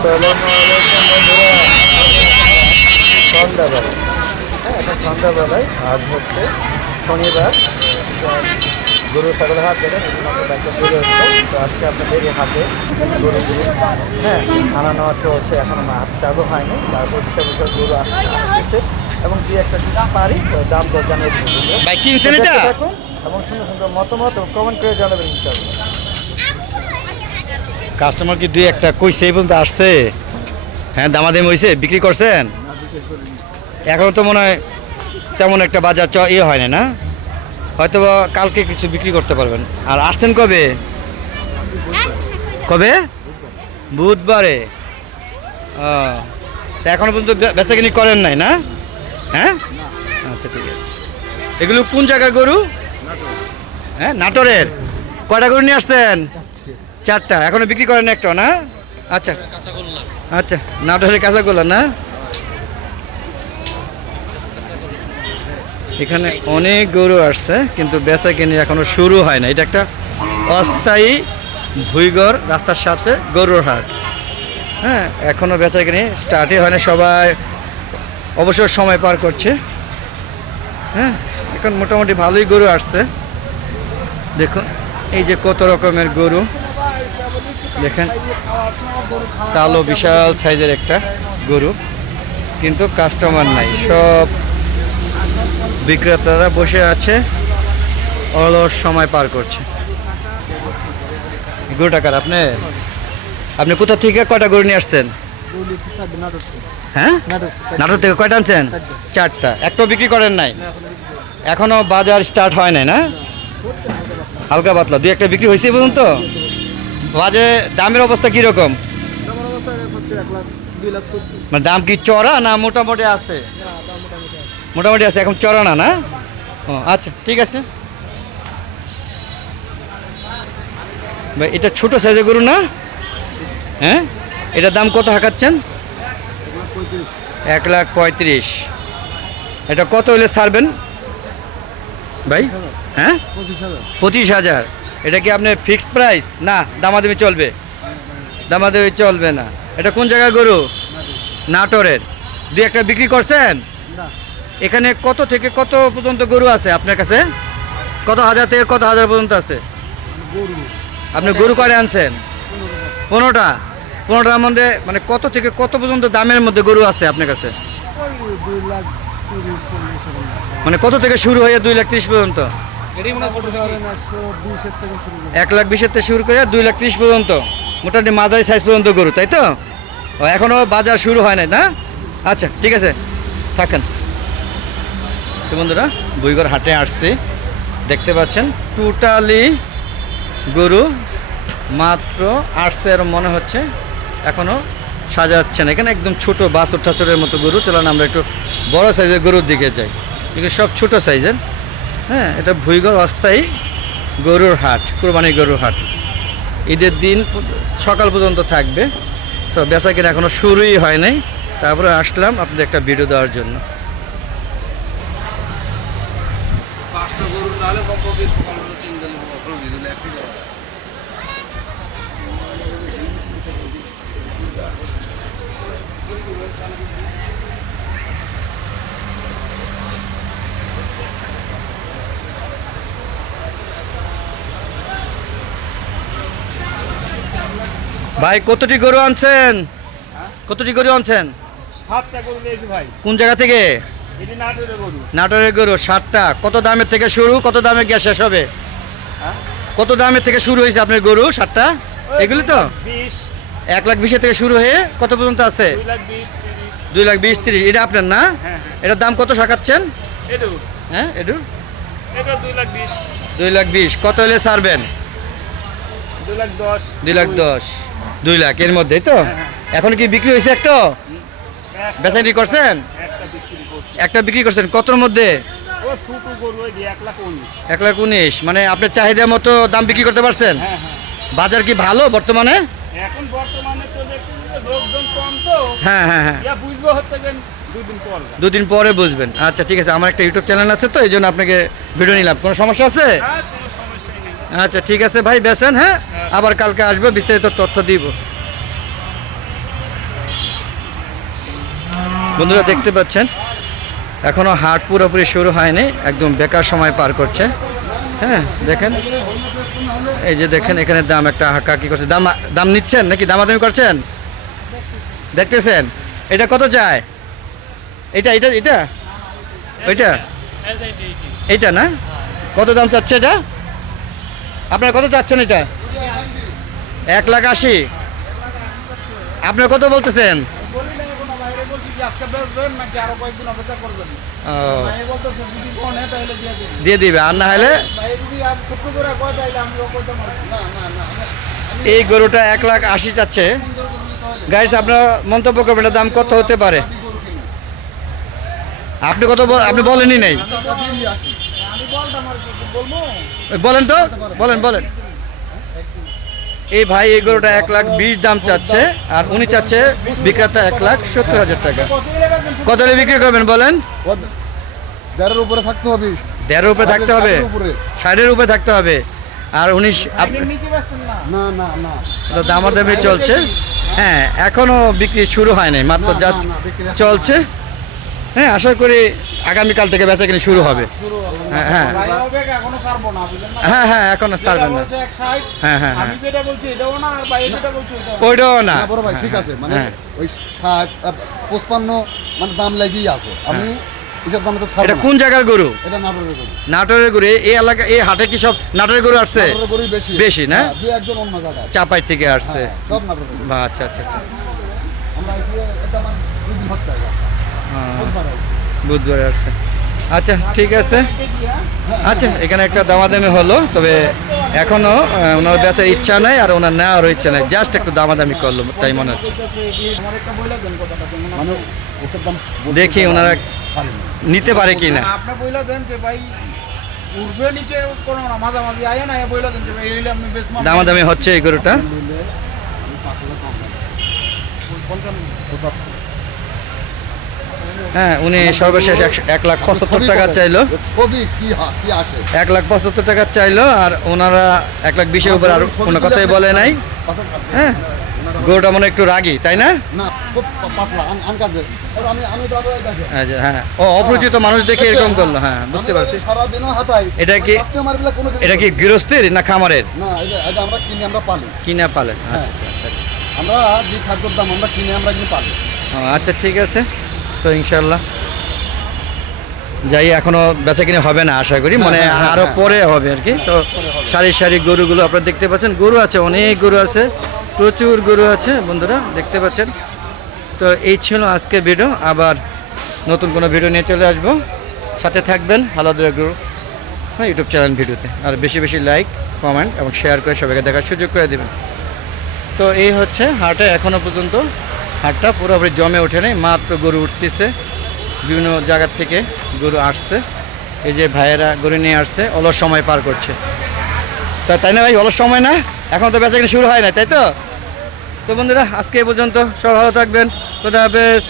আসসালামু আলাইকুম বন্ধুরা। সন্ধ্যাবেলা, হ্যাঁ এখন সন্ধ্যাবেলায় আজ হচ্ছে শনিবার। গরু ছাগলের হাট দেখেন একটা গরু হচ্ছে। তো আজকে আপনাদের এই হাটে গরুগুলো হ্যাঁ আনা নেওয়া চলছে, এখনো হাট চালু হয়নি। তারপর বিশাল বিশাল গরু আসতেছে এবং কি একটা পারি দাম দর জানিয়ে ভাই কিনছেন এটা এবং সুন্দর সুন্দর মতামত কমেন্ট করে জানাবেন ইনশাআল্লাহ। কাস্টমার কি দুই একটা কইছে এই পর্যন্ত আসছে? হ্যাঁ দামাদামি হয়েছে, বিক্রি করছেন? এখনো তো মনে হয় তেমন একটা বাজার ইয়ে হয় না, হয়তো কালকে কিছু বিক্রি করতে পারবেন। আর আসছেন কবে? কবে? বুধবারে। তা এখনো পর্যন্ত বেচাকিনি করেন নাই না? হ্যাঁ আচ্ছা ঠিক আছে। এগুলো কোন জায়গার গরু? হ্যাঁ নাটোরের। কয়টা গরু নিয়ে আসছেন? চারটা। এখনো বিক্রি করেন একটা না? আচ্ছা আচ্ছা, নাটোরের কাঁচাগোল্লা না? এখানে অনেক গরু আসছে কিন্তু বেচা কিনে এখনো শুরু হয় না। এটা একটা অস্থায়ী ভুইগড় রাস্তার সাথে গরুর হাট। হ্যাঁ এখনো বেচা কিনে স্টার্টই হয় না, সবাই অবসর সময় পার করছে। হ্যাঁ এখন মোটামুটি ভালোই গরু আসছে। দেখুন এই যে কত রকমের গরু দেখেন, কালো বিশাল সাইজের একটা গরু, কিন্তু কাস্টমার নাই, সব বিক্রেতারা বসে আছে, অলস সময় পার করছে। গরু টাকার আপনি আপনি কোথা থেকে কয়টা গরু নিয়ে আসছেন? হ্যাঁ নাটোর থেকে কয়টা আনছেন? চারটা। একটাও বিক্রি করেন নাই? এখনো বাজার স্টার্ট হয় নাই না? হালকা পাতলা দুই একটা বিক্রি হয়েছে পর্যন্ত। বাজে দামের অবস্থা কীরকম? মানে দাম কি চড়া না মোটামুটি আছে? মোটামুটি আছে, এখন চড়া না? না ও আচ্ছা ঠিক আছে ভাই। এটা ছোট সাইজের গরু না? হ্যাঁ এটার দাম কত হাঁকাচ্ছেন? 1,35,000। এটা কত হলে ছাড়বেন ভাই? হ্যাঁ 25,000। এটা কি আপনার ফিক্সড প্রাইস না দামাদামি চলবে? দামাদামি চলবে না। এটা কোন জায়গায় গরু? নাটোরের। দুই একটা বিক্রি করছেন? এখানে কত থেকে কত পর্যন্ত গরু আছে আপনার কাছে? কত হাজার থেকে কত হাজার পর্যন্ত আছে? আপনি গরু করে আনছেন? 15টা। 15টার মধ্যে মানে কত থেকে কত পর্যন্ত দামের মধ্যে গরু আছে আপনার কাছে? মানে কত থেকে শুরু হয়ে 2,30,000 পর্যন্ত? 1,20,000 থেকে শুরু করে 2,30,000 পর্যন্ত, মোটামুটি মাঝারি সাইজ পর্যন্ত গরু, তাই তো? এখনও বাজার শুরু হয় নাই না? আচ্ছা ঠিক আছে থাকেন। তো বন্ধুরা ভুইগড় হাটে আসছি, দেখতে পাচ্ছেন টোটালি গরু মাত্র আসছে মনে হচ্ছে, এখনও সাজাচ্ছে না। এখানে একদম ছোটো বাছুর ঠাচুরের মতো গরু। চলেন আমরা একটু বড় সাইজের গরুর দিকে যাই, এগুলো সব ছোটো সাইজের। হ্যাঁ এটা ভুইগড় অস্থায়ী গরুর হাট, কোরবানি গরুর হাট। ঈদের দিন সকাল পর্যন্ত থাকবে, তো বেচা কিনা এখনও শুরুই হয় নাই। তারপরে আসলাম আপনাদের একটা ভিডিও দেওয়ার জন্য। ভাই কতটি গরু আনছেন? কতটি গরু আনছেন? 7টা গরু নিয়েছি ভাই। কোন জায়গা থেকে? এটি নাটোরের গরু। নাটোরের গরু 7টা। কত দামের থেকে শুরু, কত দামে গিয়ে শেষ হবে? কত দামের থেকে শুরু হয়েছে আপনার গরু 7টা? এগুলি তো 1,20,000 থেকে শুরু হয়ে কত পর্যন্ত আছে? 2,20,000, 30। এটা আপনার না? এটার দাম কত শাখাচ্ছেন? হ্যাঁ এটু 2,20,000। কত হলে ছাড়বেন? 2,10,000। 2 লাখ এর মধ্যেই তো? এখন কি বিক্রি হয়েছে? একটা বেচাবিক্রি করছেন? একটা বিক্রি করছেন। কতর মধ্যে? 1,19,000। মানে আপনার চাহিদা মতো দাম বিক্রি করতে পারছেন? বাজার কি ভালো বর্তমানে? এখন বর্তমানে তো লোকজন কম, তো হ্যাঁ হ্যাঁ হ্যাঁ বুঝবো হচ্ছে যে 2 দিন পর। 2 দিন পরে বুঝবেন। আচ্ছা ঠিক আছে, আমার একটা ইউটিউব চ্যানেল আছে তো এই জন্য আপনাকে ভিডিও নিলাম। কোনো সমস্যা আছে? কোনো সমস্যাই নেই। আচ্ছা ঠিক আছে ভাই, বেচেন। হ্যাঁ আবার কালকে আসবো, বিস্তারিত তথ্য দিব। বন্ধুরা দেখতে পাচ্ছেন এখনও হাট পুরোপুরি শুরু হয়নি, একদম বেকার সময় পার করছে। হ্যাঁ দেখেন, এই যে দেখেন এখানে দাম একটা হাঁকাকি করছে। দাম দাম নিচ্ছেন নাকি দামাদামি করছেন? দেখতেছেন এটা কত চায়? এটা এটা এটা ওইটা এইটা না, কত দাম চাচ্ছে এটা? আপনার কত চাচ্ছেন এটা? 1,80,000। আপনার কত বলতেছেন? ও, দিয়ে দিবে, আর না হলে এই গরুটা 1,80,000 চাচ্ছে। গাইস আপনারা মন্তব্য করবেন এটা দাম কত হতে পারে? আপনি কত আপনি বলেনই নাই, বলেন তো, বলেন বলেন। এই ভাই এই গরুটা 1,20,000 দাম চাচ্ছে, আর উনি চাচ্ছে বিক্রেতা 1,70,000 টাকা। কত হলে বিক্রি করবেন বলেন? ১৩ উপরে থাকতে হবে, 13 উপরে থাকতে হবে, 60-এর উপরে থাকতে হবে। আর 19 না না না দামাদামি চলছে। হ্যাঁ এখনো বিক্রি শুরু হয় নাই, মাত্র জাস্ট চলছে। হ্যাঁ আশা করি আগামীকাল থেকে বেচা কিনে শুরু হবে। হ্যাঁ হ্যাঁ হ্যাঁ হ্যাঁ এখনো ছাড়বেন না। হ্যাঁ হ্যাঁ হ্যাঁ ওইটাও না। না বড় ভাই ঠিক আছে, মানে হ্যাঁ। ওই 60 55 মানে দাম লাগিয়ে আছে। আমি এসব দামে তো ছাড়ব এটা না। কোন জায়গার গরু? এটা নাটোরের গরু। নাটোরের গরু। এই এলাকা এই হাটে কি সব নাটোরের গরু আসছে? নাটোরের গরুই বেশি। বেশি না? হ্যাঁ, দুই একজন অন্য জায়গায়। চাপাই থেকে আসছে। হ্যাঁ, সব নাটোরের গরু। আচ্ছা আচ্ছা আচ্ছা। আমরা এটা আমার 2 দিন হচ্ছে আগে। বুধবার আগে। বুধবারে আসছে। আচ্ছা ঠিক আছে। আচ্ছা এখানে একটা দামাদামি হলো, তবে এখনো ওনার বেচার ইচ্ছা নাই আর ওনার নেওয়ারও ইচ্ছা নাই, জাস্ট একটু দামাদামি করলো তাই মনে হচ্ছে। মানে ওসব দাম দেখি ওনারা পারে না। নিতে পারে কি না। আপনি বইলা দেন যে ভাই উঠবে নিচে কোনো না, মাঝামাঝি আয় না, বইলা দেন যে ভাই এই হইলে আপনি বেশ দামাদামি হচ্ছে এই গরুটা। নিলে আমি 5,000 কম রাখবো। হ্যাঁ উনি সর্বশেষ 1,75,000 টাকা চাইলো। ছবি কি কি আসে 1,75,000 টাকা চাইলো, আর ওনারা 1,20,000 উপর আর কোনো কথাই বলে নাই। হ্যাঁ গরুটা মনে হয় একটু রাগী তাই না? না খুব পাতলা আনকাজে। আমি আমি দাদা দেখে হ্যাঁ যে, হ্যাঁ ও অপরিচিত মানুষ দেখে এরকম করলো। হ্যাঁ বুঝতে পারছি। সারা দিনও হাতাই। এটা কি আমার বেলা কোনো কিছু এটা কি গৃহস্থের না খামারের? না, এটা আমরা কিনে আমরা পালি। কিনা পালেন? আচ্ছা আচ্ছা আচ্ছা। আমরা যে খাদ্যের দাম আমরা কিনে আমরা কিন্তু পালি। ও, আচ্ছা ঠিক আছে। তো ইনশাল্লাহ যাই, এখনো বেচা কিনে হবে না আশা করি, মানে আরো পরে হবে আর কি। তো সারি সারি গরুগুলো আপনারা দেখতে পাচ্ছেন, গরু আছে অনেক গরু আছে, প্রচুর গরু আছে বন্ধুরা দেখতে পাচ্ছেন। তো এই ছিল আজকের ভিডিও, আবার নতুন কোনো ভিডিও নিয়ে চলে আসবো। সাথে থাকবেন আলাদা গরু ইউটিউব চ্যানেল ভিডিওতে, আর বেশি বেশি লাইক কমেন্ট এবং শেয়ার করে সবাইকে দেখার সুযোগ করে দেবেন। তো এই হচ্ছে হাটে এখনো পর্যন্ত হাটটা পুরোপুরি জমে ওঠে নাই, মাত্র গরু উঠতেছে, বিভিন্ন জায়গা থেকে গরু আসছে। এই যে ভাইয়েরা গরু নিয়ে আসছে, অলস সময় পার করছে। তাই না ভাই, অলস সময় না? এখন তো বেচাকেনা শুরু হয় না তাই তো? তো বন্ধুরা আজকে এই পর্যন্ত, সব ভালো থাকবেন, খোদা হাফেজ।